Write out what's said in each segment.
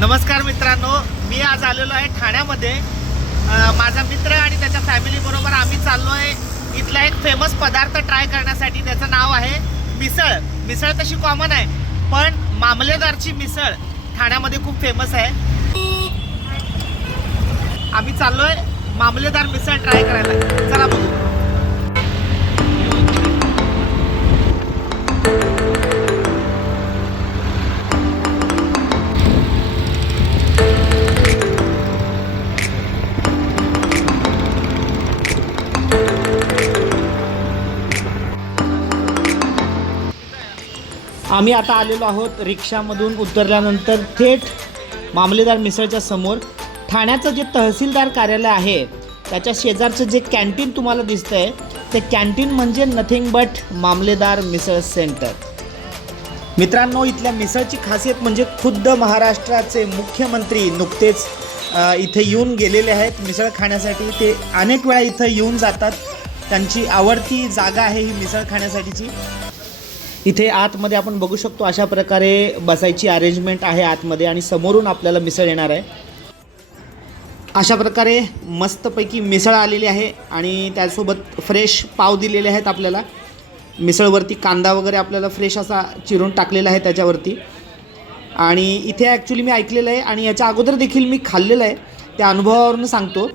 नमस्कार मित्रांनो मी आज आलेलो आहे ठाण्यामध्ये. माझा मित्र आणि त्याच्या फॅमिलीबरोबर आम्ही चाललो आहे इथला एक फेमस पदार्थ ट्राय करण्यासाठी. त्याचं नाव आहे मिसळ. मिसळ तशी कॉमन आहे पण मामलेदारची मिसळ ठाण्यामध्ये खूप फेमस आहे. आम्ही चाललो आहे मामलेदार मिसळ ट्राय करायला. चला बघू. आम्ही आता आलेलो आहोत रिक्षामधून उतरल्यानंतर थेट मामलेदार मिसळच्या समोर. ठाण्याचं जे तहसीलदार कार्यालय आहे त्याच्या शेजारचं जे कॅन्टीन तुम्हाला दिसतंय ते कॅन्टीन म्हणजे नथिंग बट मामलेदार मिसळ सेंटर. मित्रांनो इथल्या मिसळची खासियत म्हणजे खुद्द महाराष्ट्राचे मुख्यमंत्री नुकतेच इथे येऊन गेलेले आहेत. मिसळ खाण्यासाठी ते अनेक वेळा इथं येऊन जातात. त्यांची आवडती जागा आहे ही मिसळ खाण्यासाठीची. इथे आतमध्ये आपण बघू शकतो अशा प्रकारे बसायची अरेंजमेंट आहे आतमध्ये आणि समोरून आपल्याला मिसळ येणार आहे. अशा प्रकारे मस्तपैकी मिसळ आलेली आहे आणि त्यासोबत फ्रेश पाव दिलेले आहेत आपल्याला. मिसळवरती कांदा वगैरे आपल्याला फ्रेश असा चिरून टाकलेला आहे त्याच्यावरती. आणि इथे ॲक्च्युली मी ऐकलेलं आहे आणि याच्या अगोदर देखील मी खाल्लेलं आहे. त्या अनुभवावरून सांगतो.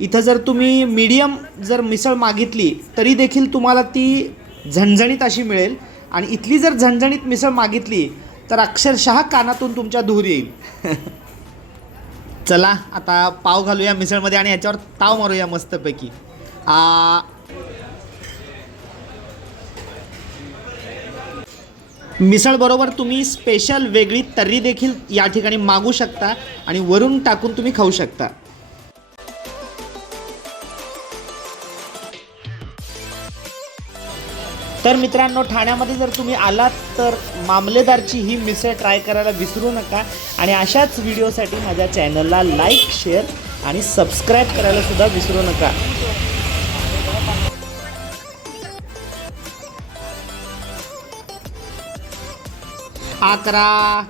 इथं जर तुम्ही मीडियम जर मिसळ मागितली तरी देखील तुम्हाला ती झणझणीत अशी मिळेल. आणि इथली जर झणझणीत मिसळ मागितली तर अक्षरशः कानातून तुमच्या धूर येईल. चला आता पाव घालूया मिसळमध्ये आणि याच्यावर ताव मारूया मस्तपैकी. आ तुम्ही स्पेशल वेगळी तर्री देखील या ठिकाणी मागू शकता आणि वरून टाकून तुम्ही खाऊ शकता. तर मित्रांनो ठाण्यामध्ये जर तुम्ही आलात तर मामलेदारची ही मिसळ ट्राय करायला विसरू नका. आणि अशाच व्हिडिओसाठी माझ्या चॅनलला लाईक शेअर आणि सबस्क्राईब करायला सुद्धा विसरू नका. अकरा